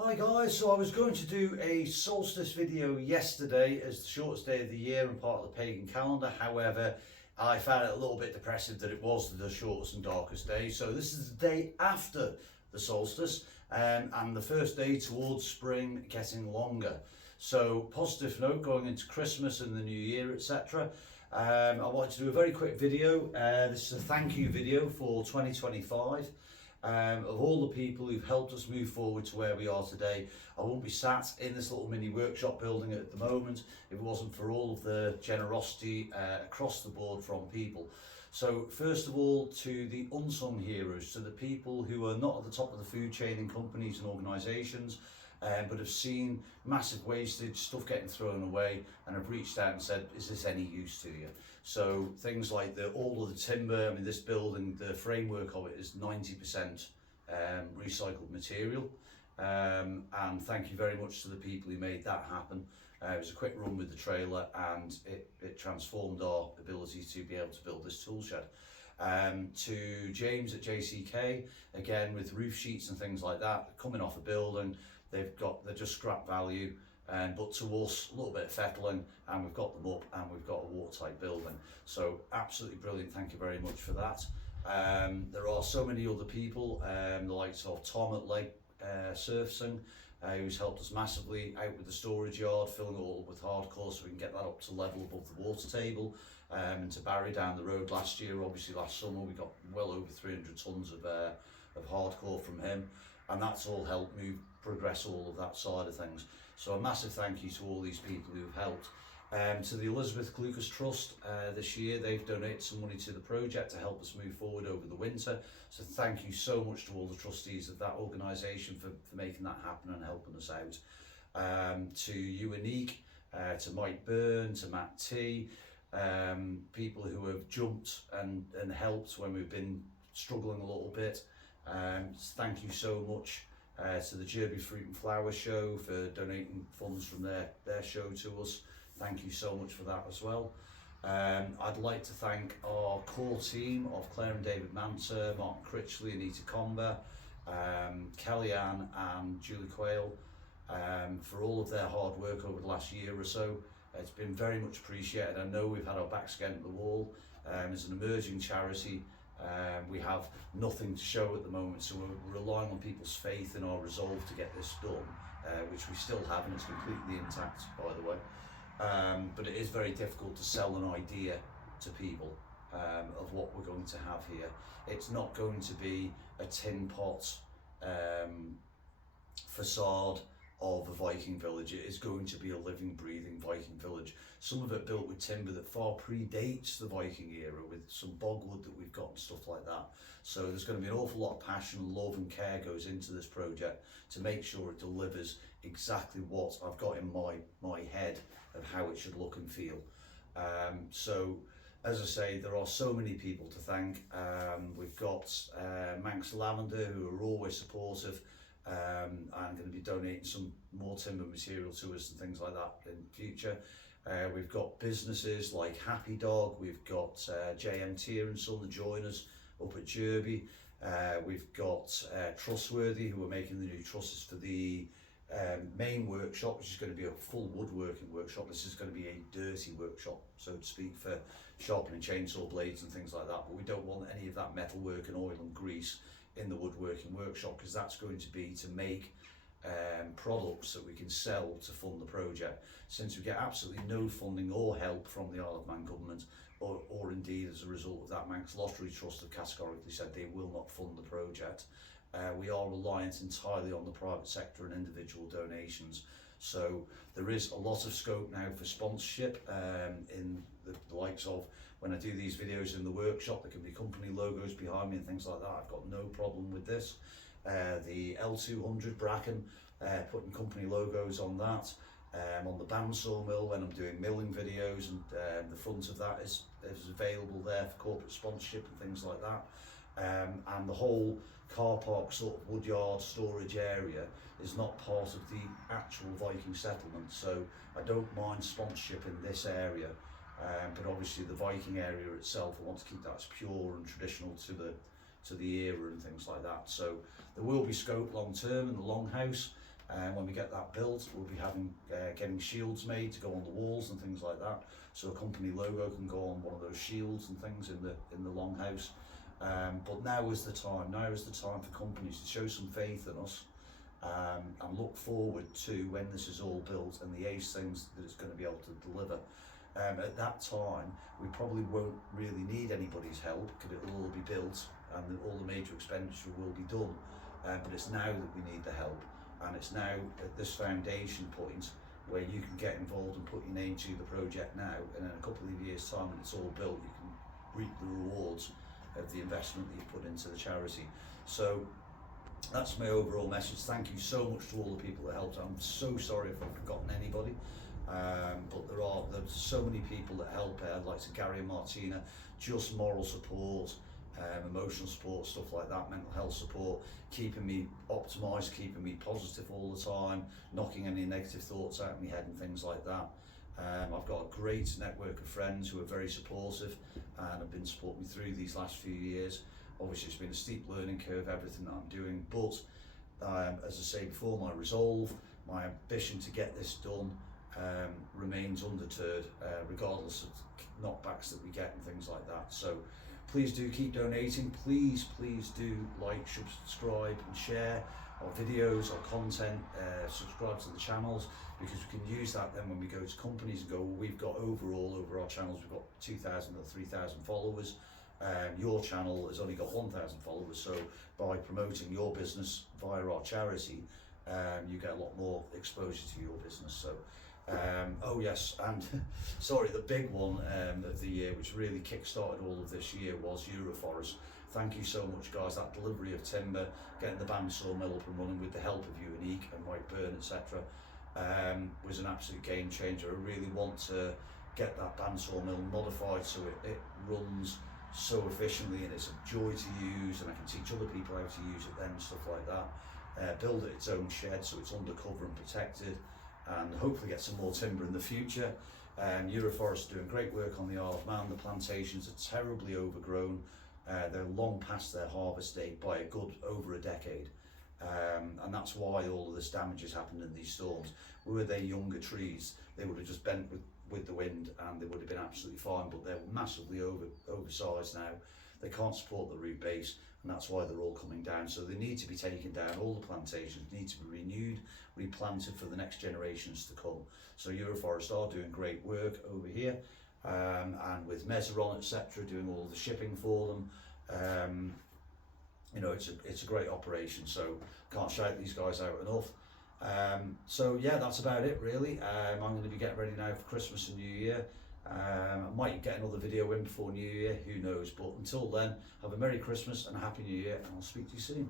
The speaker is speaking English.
Hi guys, so I was going to do a solstice video yesterday as the shortest day of the year and part of the pagan calendar. However, I found it a little bit depressive that it was the shortest and darkest day. So this is the day after the solstice and the first day towards spring getting longer. So positive note going into Christmas and the new year, etc. I wanted to do a very quick video. This is a thank you video for 2025. Of all the people who've helped us move forward to where we are today. I wouldn't be sat in this little mini workshop building at the moment if it wasn't for all of the generosity across the board from people. So first of all, to the unsung heroes, to the people who are not at the top of the food chain in companies and organisations, but have seen massive wastage, stuff getting thrown away, and have reached out and said, is this any use to you? So things like all of the timber, I mean this building, the framework of it is 90% recycled material. And thank you very much to the people who made that happen. It was a quick run with the trailer and it transformed our ability to be able to build this tool shed. To James at JCK, again with roof sheets and things like that, coming off a building, they're just scrap value, but to us a little bit of fettling, and we've got them up and we've got a watertight building. So absolutely brilliant, thank you very much for that. There are so many other people, the likes of Tom at Lake Surfacing, who's helped us massively out with the storage yard, filling it all up with hardcore so we can get that up to level above the water table. And to Barry down the road last year, obviously last summer, we got well over 300 tonnes of hardcore from him, and that's all helped progress all of that side of things. So a massive thank you to all these people who've helped. To the Elizabeth Clucas Trust this year, they've donated some money to the project to help us move forward over the winter. So thank you so much to all the trustees of that organisation for making that happen and helping us out. To Unique, to Mike Byrne, to Matt T, people who have jumped and helped when we've been struggling a little bit. Thank you so much. To the Derby Fruit and Flower Show for donating funds from their show to us. Thank you so much for that as well. I'd like to thank our core team of Claire and David Manter, Martin Critchley, Anita Comber, Kellyanne and Julie Quayle, for all of their hard work over the last year or so. It's been very much appreciated. I know we've had our backs against the wall. As an emerging charity, we have nothing to show at the moment, so we're relying on people's faith and our resolve to get this done, which we still have, and it's completely intact, by the way. But it is very difficult to sell an idea to people of what we're going to have here. It's not going to be a tin pot facade of a Viking village. It is going to be a living, breathing Viking village. Some of it built with timber that far predates the Viking era, with some bogwood that we've got and stuff like that. So there's going to be an awful lot of passion, love and care goes into this project to make sure it delivers exactly what I've got in my head of how it should look and feel. So as I say, there are so many people to thank. We've got Manx Lavender, who are always supportive. I'm going to be donating some more timber material to us and things like that in future. We've got businesses like Happy Dog, we've got JMT and Son, the joiners up at Derby. We've got Trustworthy, who are making the new trusses for the main workshop, which is going to be a full woodworking workshop. This is going to be a dirty workshop, so to speak, for sharpening chainsaw blades and things like that. But we don't want any of that metalwork and oil and grease in the woodworking workshop, because that's going to be to make products that we can sell to fund the project. Since we get absolutely no funding or help from the Isle of Man government, or indeed as a result of that, Manx Lottery Trust have categorically said they will not fund the project. We are reliant entirely on the private sector and individual donations. So there is a lot of scope now for sponsorship in the likes of, when I do these videos in the workshop, there can be company logos behind me and things like that. I've got no problem with this. The L200 Bracken, putting company logos on that. On the bandsaw mill, when I'm doing milling videos, and the front of that is available there for corporate sponsorship and things like that. And the whole car park sort of woodyard storage area is not part of the actual Viking settlement, so I don't mind sponsorship in this area. But obviously the Viking area itself, I want to keep that as pure and traditional to the era and things like that. So there will be scope long term in the longhouse, And when we get that built, we'll be getting shields made to go on the walls and things like that. So a company logo can go on one of those shields and things in the longhouse. But now is the time. Now is the time for companies to show some faith in us, and look forward to when this is all built and the ace things that it's going to be able to deliver. At that time, we probably won't really need anybody's help because it'll all be built and all the major expenditure will be done. But it's now that we need the help, and it's now at this foundation point where you can get involved and put your name to the project now, and in a couple of years' time when it's all built, you can reap the rewards of the investment that you put into the charity. So that's my overall message. Thank you so much to all the people that helped. I'm so sorry if I've forgotten anybody, but there's so many people that help. Like to Gary and Martina, just moral support, emotional support, stuff like that, mental health support, keeping me optimised, keeping me positive all the time, knocking any negative thoughts out of my head and things like that. I've got a great network of friends who are very supportive and have been supporting me through these last few years. Obviously it's been a steep learning curve, everything that I'm doing, but as I say before, my resolve, my ambition to get this done remains undeterred, regardless of knockbacks that we get and things like that. So please do keep donating. Please do like, subscribe and share our videos, our content, subscribe to the channels, because we can use that then when we go to companies and go, well, we've got over our channels, we've got 2,000 or 3,000 followers. Your channel has only got 1,000 followers, so by promoting your business via our charity, you get a lot more exposure to your business. So oh yes, and sorry, the big one of the year, which really kick-started all of this year, was Euroforest. Thank you so much, guys. That delivery of timber, getting the bandsaw mill up and running with the help of Unique and Whiteburn, etc., was an absolute game changer. I really want to get that bandsaw mill modified so it runs so efficiently and it's a joy to use, and I can teach other people how to use it then, stuff like that. Build it its own shed so it's undercover and protected, and hopefully get some more timber in the future. Euroforest are doing great work on the Isle of Man. The plantations are terribly overgrown. They're long past their harvest date by a good over a decade, and that's why all of this damage has happened in these storms. Were they younger trees, they would have just bent with the wind and they would have been absolutely fine, but they're massively oversized now. They can't support the root base, and that's why they're all coming down. So they need to be taken down. All the plantations need to be renewed, replanted for the next generations to come. So Euroforest are doing great work over here, and with Mezeron, etc., doing all the shipping for them. You know, it's a great operation, so can't shout these guys out enough. So yeah, that's about it really. I'm going to be getting ready now for Christmas and New Year. I might get another video in before New Year, who knows, but until then, have a Merry Christmas and a Happy New Year, and I'll speak to you soon.